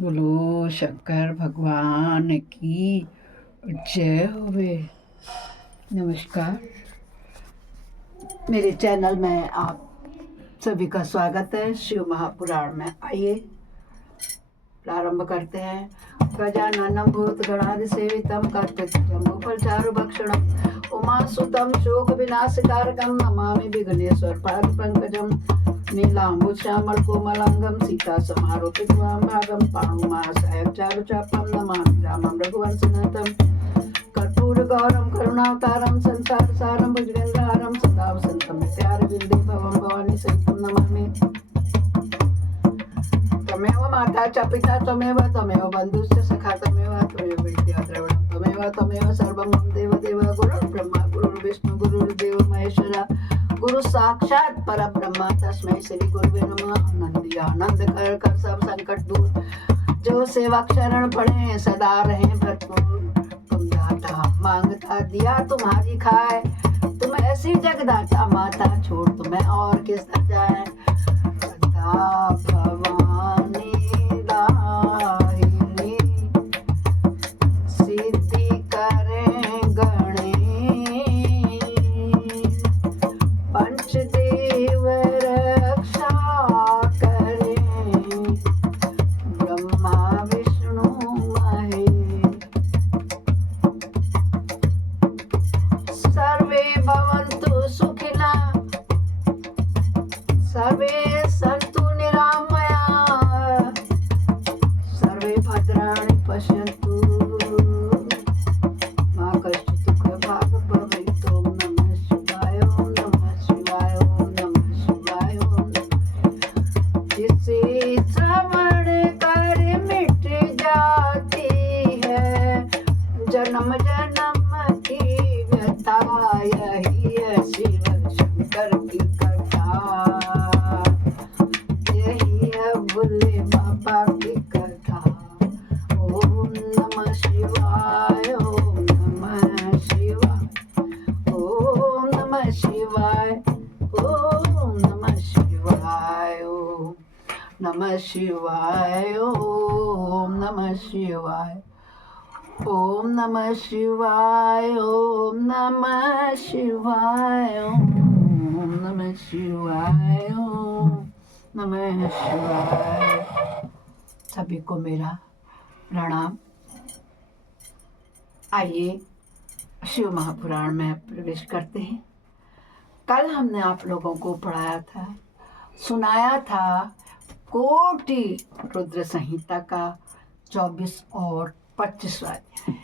बोलो शंकर भगवान की जय होवे। नमस्कार, मेरे चैनल में आप सभी का स्वागत है। शिव महापुराण में आइए प्रारंभ करते हैं। गजाननं भूतगणाधिसेवितं कार्तिकेयं उमासुतं शोकविनाशकारकं नमामि विघ्नेश्वरपादपङ्कजं नीलाम्बुश्यामलकोमलाङ्गं सीतासमारोपितवां भागं पाणुमासायं चारुचापं नमामि रामं रघुवंशनाथं कर्पूरगौरं करुणावतारं संसारसारं भुजगेन्द्रहारं सदा वसन्तं नित्यारविन्दे भवं भवानी सहितं नमामि। त्वमेव माता च पिता त्वमेव बन्धुश्च सखा त्वमेव विद्या द्रविणं त्वमेव सर्वं मम देवदेव गुरुर्ब्रह्मा गुरुर्विष्णु गुरुर्देव महेश्वरा गुरु साक्षात् परब्रह्म तस्मै श्री गुरुवे नमः। आनंद कर सब संकट दूर, जो सेवक पढ़े सदा रहे भरपूर। तुम दाता मांगता दिया तुम्हारी खाए, तुम ऐसी जगदाता माता छोड़ तुम्हें और किस दर जाए। भवानी दाहिनी सिद्धि करें गणेश, पंचदेव रक्षा करें ब्रह्मा विष्णु महेश। सर्वे भवन्तु सुखिनः सर्वे सन्तु निरामया सर्वे भद्राणि पश्यन्तु मा कश्चित् दुःखभाग् भवेत्। ॐ नमः शिवाय ॐ नमः शिवाय ॐ नमः शिवाय ॐ। जिससे श्रवण कर मिट जाती है जन्म जन्म की व्यथा, यही है शिव शंकर की कथा, यही है भोले बाबा की कथा। ओम नमः शिवाय ओम नमः शिवाय ओम नमः शिवाय ओम नमः शिवाय ओम नमः शिवाय ओम नमः शिवाय ओम नमः शिवाय ओम नमः शिवाय ओम नमः शिवाय ओम नमः शिवाय। सभी को मेरा प्रणाम। आइए शिव महापुराण में प्रवेश करते हैं। कल हमने आप लोगों को पढ़ाया था, सुनाया था कोटि रुद्र संहिता का 24 और 25वां अध्याय।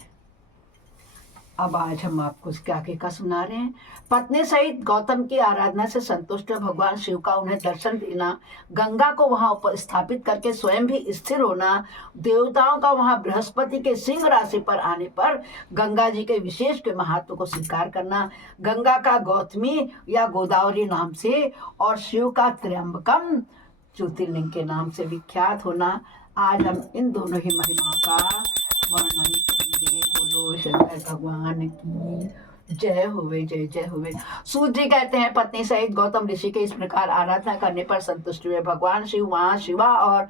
अब आज हम आपको इसके आगे का सुना रहे हैं। पत्नी सहित गौतम की आराधना से संतुष्ट भगवान शिव का उन्हें दर्शन देना, गंगा को वहां स्थापित करके स्वयं भी स्थिर होना, देवताओं का वहां बृहस्पति के सिंह राशि पर आने पर गंगा जी के विशेष के महत्व को स्वीकार करना, गंगा का गौतमी या गोदावरी नाम से और शिव का त्र्यंबकम ज्योतिर्लिंग के नाम से विख्यात होना। आज हम इन दोनों ही महिमाओं का वर्णन करेंगे। बोलो शंकर भगवान की जय होवे, जय जय होवे। सूत जी कहते हैं, पत्नी सहित गौतम ऋषि के इस प्रकार आराधना करने पर संतुष्ट हुए भगवान शिव वहां शिवा और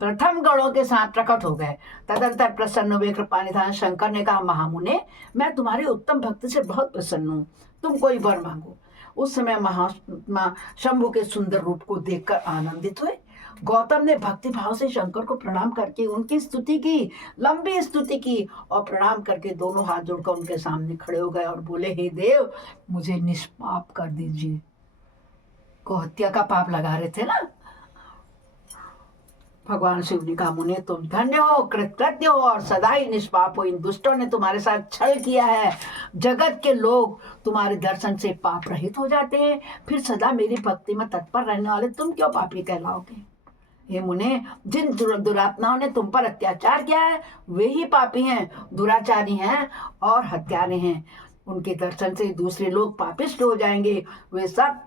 प्रथम गणों के साथ प्रकट हो गए। तदंतर प्रसन्न हुए कृपा निधान शंकर ने कहा, महामुने मैं तुम्हारे उत्तम भक्त से बहुत प्रसन्न हूँ, तुम कोई वर मांगो। उस समय महात्मा शंभु के सुंदर रूप को देखकर आनंदित हुए। गौतम ने भक्ति भाव से शंकर को प्रणाम करके उनकी स्तुति की, लंबी स्तुति की और प्रणाम करके दोनों हाथ जोड़कर उनके सामने खड़े हो गए और बोले, हे देव मुझे निष्पाप कर दीजिए। को हत्या का पाप लगा रहे थे ना। भगवान शिव ने कहा, मुने तुम धन्य हो, कृतज्ञ हो और सदा ही निष्पाप हो। इन दुष्टों ने तुम्हारे साथ छल किया है। जगत के लोग तुम्हारे दर्शन से पाप रहित हो जाते हैं, फिर सदा मेरी भक्ति में तत्पर रहने वाले तुम क्यों पापी कहलाओगे। हे मुने, जिन दुरात्माओं ने तुम पर अत्याचार किया है वे ही पापी हैं, दुराचारी हैं और हत्यारे हैं। उनके दर्शन से दूसरे लोग पापिष्ट हो जाएंगे। वे सब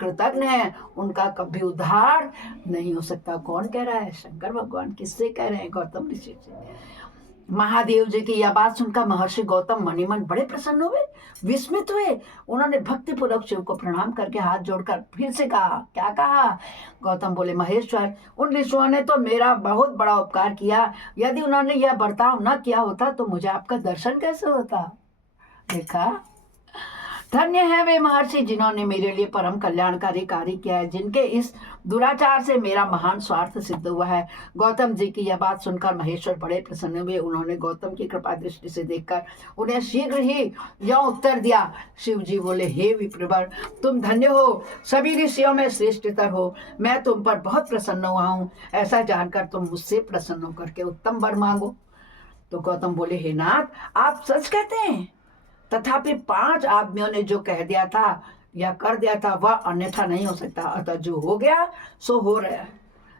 कृतज्ञ हैं, उनका कभी उद्धार नहीं हो सकता। कौन कह रहा है? शंकर भगवान। किससे कह रहे हैं? गौतम ऋषि से। महादेव जी की यह बात सुनकर महर्षि गौतम मनी मन बड़े प्रसन्न हुए, विस्मित हुए। उन्होंने भक्ति पूर्वक शिव को प्रणाम करके हाथ जोड़कर फिर से कहा, क्या कहा? गौतम बोले, महेश्वर, उन ऋषियों ने तो मेरा बहुत बड़ा उपकार किया। यदि उन्होंने यह बर्ताव न किया होता तो मुझे आपका दर्शन कैसे होता? देखा, धन्य है वे महर्षि जिन्होंने मेरे लिए परम कल्याणकारी कार्य किया है, जिनके इस दुराचार से मेरा महान स्वार्थ सिद्ध हुआ है। गौतम जी की यह बात सुनकर महेश्वर बड़े प्रसन्न हुए। उन्होंने गौतम की कृपा दृष्टि से देखकर उन्हें शीघ्र ही यह उत्तर दिया। शिव जी बोले, हे विप्रवर, तुम धन्य हो, सभी ऋषियों में श्रेष्ठतर हो। मैं तुम पर बहुत प्रसन्न हुआ हूँ। ऐसा जानकर तुम मुझसे प्रसन्न होकर के उत्तम वर मांगो। तो गौतम बोले, हे नाथ, आप सच कहते हैं। तथापि 5 आदमियों ने जो कह दिया था या कर दिया था वह अन्यथा नहीं हो सकता, अतः जो हो गया सो हो रहा है।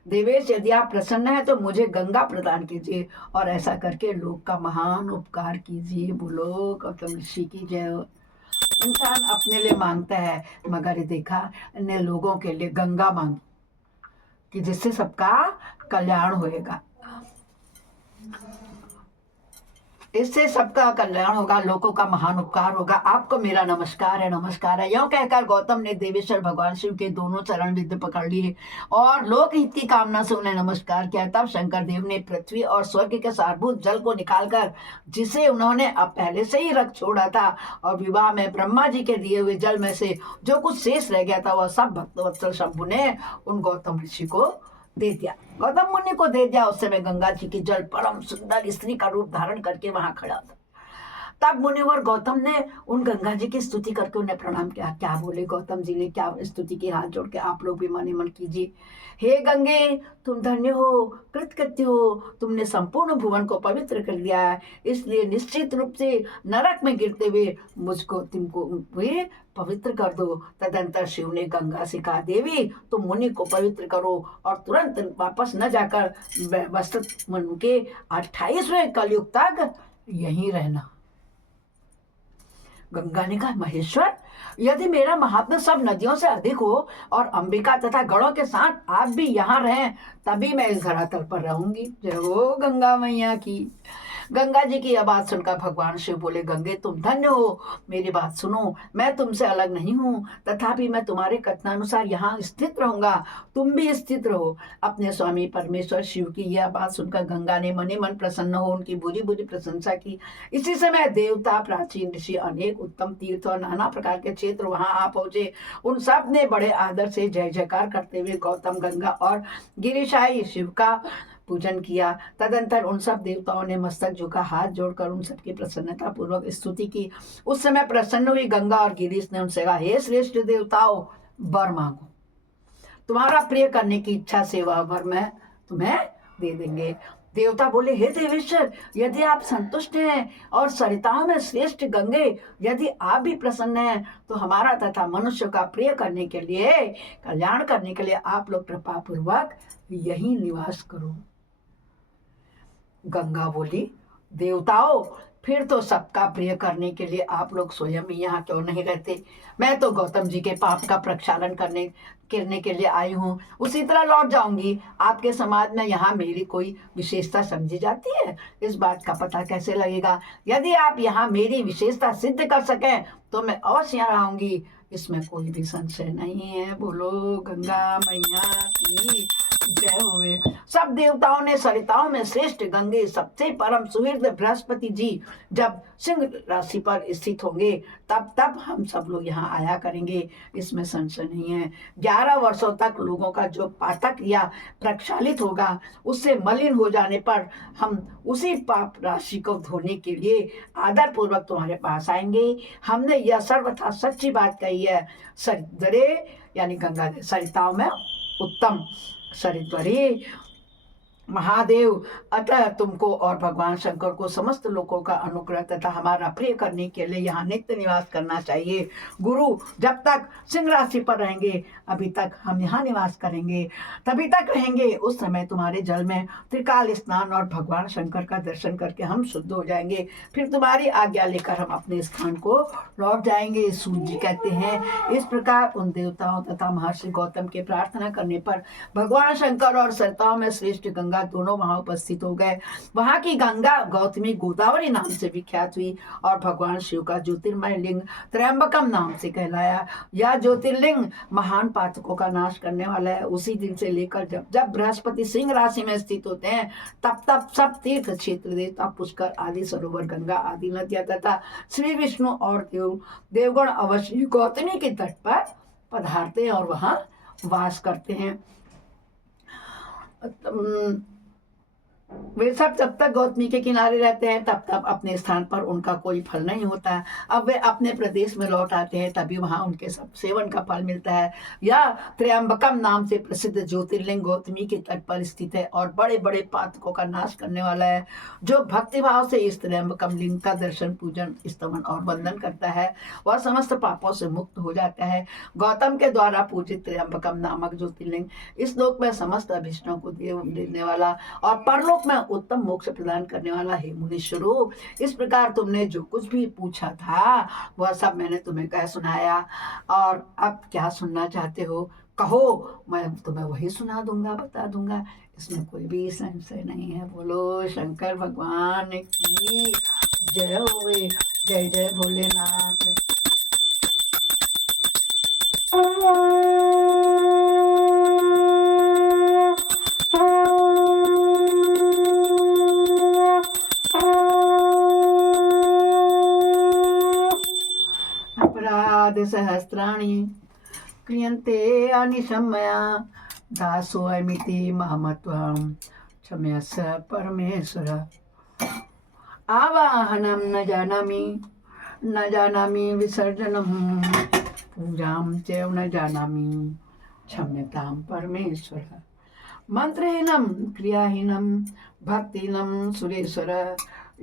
देवेश, यदि आप प्रसन्न हैं तो मुझे गंगा प्रदान कीजिए और ऐसा करके लोक का महान उपकार कीजिए। बोलो गौतम ऋषि की जय हो। इंसान अपने लिए मांगता है, मगर ये देखा अन्य लोगों के लिए गंगा मांगी कि जिससे सबका कल्याण होएगा, इससे सबका कल्याण होगा, लोगों का महान उपकार होगा। आपको मेरा नमस्कार है, नमस्कार है। यूं कहकर गौतम ने देवेश्वर भगवान शिव के दोनों चरण विद्य पकड़ लिए और लोकहित की कामना से उन्हें नमस्कार किया। तब शंकर देव ने पृथ्वी और स्वर्ग के सारभूत जल को निकालकर, जिसे उन्होंने अब पहले से ही रख छोड़ा था, और विवाह में ब्रह्मा जी के दिए हुए जल में से जो कुछ शेष रह गया था वह सब भक्तवत्सल शंभु ने उन गौतम ऋषि को दे दिया, गौतम मुनि को दे दिया। उस समय गंगा जी की जल परम सुंदर स्त्री का रूप धारण करके वहां खड़ा था। तब मुनिवर गौतम ने उन गंगा जी की स्तुति करके उन्हें प्रणाम किया। क्या बोले गौतम जी ने, क्या स्तुति की? हाथ जोड़ के आप लोग भी मने मन कीजिए। हे गंगे, तुम धन्य हो, कृतकृत्य हो, तुमने संपूर्ण भुवन को पवित्र कर दिया है, इसलिए निश्चित रूप से नरक में गिरते हुए मुझको तुमको वे पवित्र कर दो। तदंतर शिव ने गंगा से कहा, देवी तुम मुनि को पवित्र करो और तुरंत वापस न जाकर वस्त्र मनु के 28वें कलयुग तक यहीं रहना। गंगा ने कहा, महेश्वर, यदि मेरा महात्म्य सब नदियों से अधिक हो और अंबिका तथा गणों के साथ आप भी यहाँ रहें, तभी मैं इस धरातल पर रहूंगी। जय हो गंगा मैया की। गंगा जी की यह बात सुनकर भगवान शिव बोले, गंगे तुम धन्य हो, मेरी बात सुनो, मैं तुमसे अलग नहीं हूँ, तथापि मैं तुम्हारे कथनानुसार यहाँ स्थित रहूंगा, तुम भी स्थित रहो। अपने स्वामी परमेश्वर शिव की यह बात सुनकर गंगा ने मने मन प्रसन्न हो उनकी बुरी बुरी प्रशंसा की। इसी समय देवता, प्राचीन ऋषि, अनेक उत्तम तीर्थ और नाना प्रकार के क्षेत्र वहां आ पहुंचे। उन सब ने बड़े आदर से जय जयकार करते हुए गौतम, गंगा और गिरिशाई शिव का पूजन किया। तदंतर उन सब देवताओं ने मस्तक झुका, हाथ जोड़कर उन सबकी प्रसन्नता पूर्वक स्तुति की। उस समय प्रसन्न हुई गंगा और गिरीश ने उनसे कहा, हे श्रेष्ठ देवताओं, वर मांगो, तुम्हारा प्रिय करने की इच्छा से वह वर मैं तुम्हें दे देंगे। देवता बोले, हे देवेश्वर, यदि आप संतुष्ट हैं और सरिताओं में श्रेष्ठ गंगे, यदि आप भी प्रसन्न हैं, तो हमारा तथा मनुष्य का प्रिय करने के लिए, कल्याण करने के लिए आप लोग कृपा पूर्वक यहीं निवास करो। गंगा बोली, देवताओं, फिर तो सबका प्रिय करने के लिए आप लोग स्वयं ही यहाँ क्यों नहीं रहते? मैं तो गौतम जी के पाप का प्रक्षालन करने के लिए आई हूँ, उसी तरह लौट जाऊंगी। आपके समाज में यहाँ मेरी कोई विशेषता समझी जाती है? इस बात का पता कैसे लगेगा? यदि आप यहाँ मेरी विशेषता सिद्ध कर सकें तो मैं अवश्य यहाँ रहूंगी, इसमें कोई भी संशय नहीं है। बोलो गंगा मैया की जय होवे। सब देवताओं ने सरिताओं में श्रेष्ठ गंगे, सबसे परम सुहृद बृहस्पति जी जब सिंह राशि पर स्थित होंगे, तब हम सब लोग यहाँ आया करेंगे, इसमें संशय नहीं है। 11 वर्षों तक लोगों का जो पातक या प्रक्षालित होगा, उससे मलिन हो जाने पर हम उसी पाप राशि को धोने के लिए आदर पूर्वक तुम्हारे पास आएंगे। हमने यह सर्वथा सच्ची बात कही है। सरिद्वरे यानी गंगा सरिताओं में उत्तम सरिद्वरी महादेव, अतः तुमको और भगवान शंकर को समस्त लोगों का अनुग्रह तथा हमारा प्रिय करने के लिए यहाँ नित्य निवास करना चाहिए। गुरु जब तक सिंह राशि पर रहेंगे, अभी तक हम यहाँ निवास करेंगे, तभी तक रहेंगे। उस समय तुम्हारे जल में त्रिकाल स्नान और भगवान शंकर का दर्शन करके हम शुद्ध हो जाएंगे। फिर तुम्हारी आज्ञा लेकर हम अपने स्थान को लौट जाएंगे। सूर्य जी कहते हैं, इस प्रकार उन देवताओं तथा महर्षि गौतम के प्रार्थना करने पर भगवान शंकर और सरिताओं में श्रेष्ठ गंगा गंगा दोनों वहां उपस्थित हो गए। वहां की गंगा गौतमी गोदावरी नाम से विख्यात हुई और भगवान शिव का ज्योतिर्मय लिंग त्र्यंबकम नाम से कहलाया। यह ज्योतिर्लिंग महान पातकों का नाश करने वाला है। उसी दिन से लेकर जब जब बृहस्पति सिंह राशि में स्थित होते हैं तब तब सब तीर्थ क्षेत्र देवता पुष्कर आदि सरोवर गंगा आदि नदियां तथा श्री विष्णु और देवगण अवश्य गौतमी के तट पर पधारते हैं और वहां वास करते हैं। वे सब जब तक गौतमी के किनारे रहते हैं तब तक अपने स्थान पर उनका कोई फल नहीं होता है। अब वे अपने प्रदेश में लौट आते हैं तभी वहां उनके सब सेवन का फल मिलता है। यह त्र्यंबकम नाम से प्रसिद्ध ज्योतिर्लिंग गौतमी के तट पर स्थित है और बड़े बड़े पातकों का नाश करने वाला है। जो भक्तिभाव से इस त्र्यंबकम लिंग का दर्शन पूजन स्तवन और वंदन करता है वह समस्त पापों से मुक्त हो जाता है। गौतम के द्वारा पूजित त्र्यंबकम नामक ज्योतिर्लिंग इस लोक में समस्त अभिष्टों को देने वाला और परलोक में उत्तम मोक्ष प्रदान करने वाला है। मुनीश्वरों, इस प्रकार तुमने जो कुछ भी पूछा था वह सब मैंने तुम्हें कह सुनाया और अब क्या सुनना चाहते हो कहो, मैं तुम्हें वही सुना दूंगा, बता दूंगा। इसमें कोई भी संशय नहीं है। बोलो शंकर भगवान की जय होवे। जय जय भोलेनाथ। सहस्राणि क्रियन्ते अनिशम्मया दासोऽयमिति महमत्वं क्षम्यस्व परमेश्वर। आवाहनं न जानामि विसर्जनं पूजां च न जानामि क्षम्यतां परमेश्वर। मंत्रहीनं क्रियाहीनं भक्तिहीनं सुरेश्वर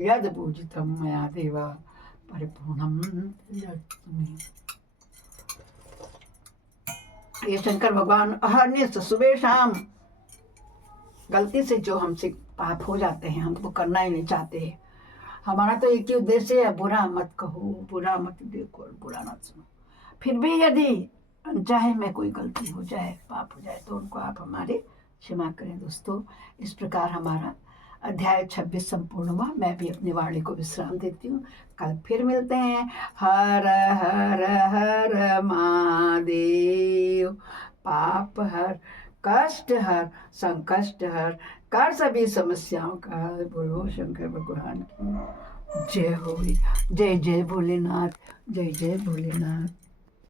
यद् पूजितं मया देव परिपूर्णं त्यजतु। ये शंकर भगवान अहर्निश सुबह शाम गलती से जो हमसे पाप हो जाते हैं हम तो करना ही नहीं चाहते। हमारा तो एक ही उद्देश्य है, बुरा मत कहो, बुरा मत देखो, बुरा मत सुनो। फिर भी यदि अनचाहे में कोई गलती हो जाए, पाप हो जाए तो उनको आप हमारे क्षमा करें। दोस्तों, इस प्रकार हमारा अध्याय 26 संपूर्ण हुआ। मैं भी अपनी वाणी को विश्राम देती हूँ। कल फिर मिलते हैं। हर हर हर महादेव। पाप हर, कष्ट हर, संकष्ट हर, कर सभी समस्याओं का हल। बोलो शंकर भगवान की जय हो। जय जय भोलेनाथ। जय जय भोलेनाथ।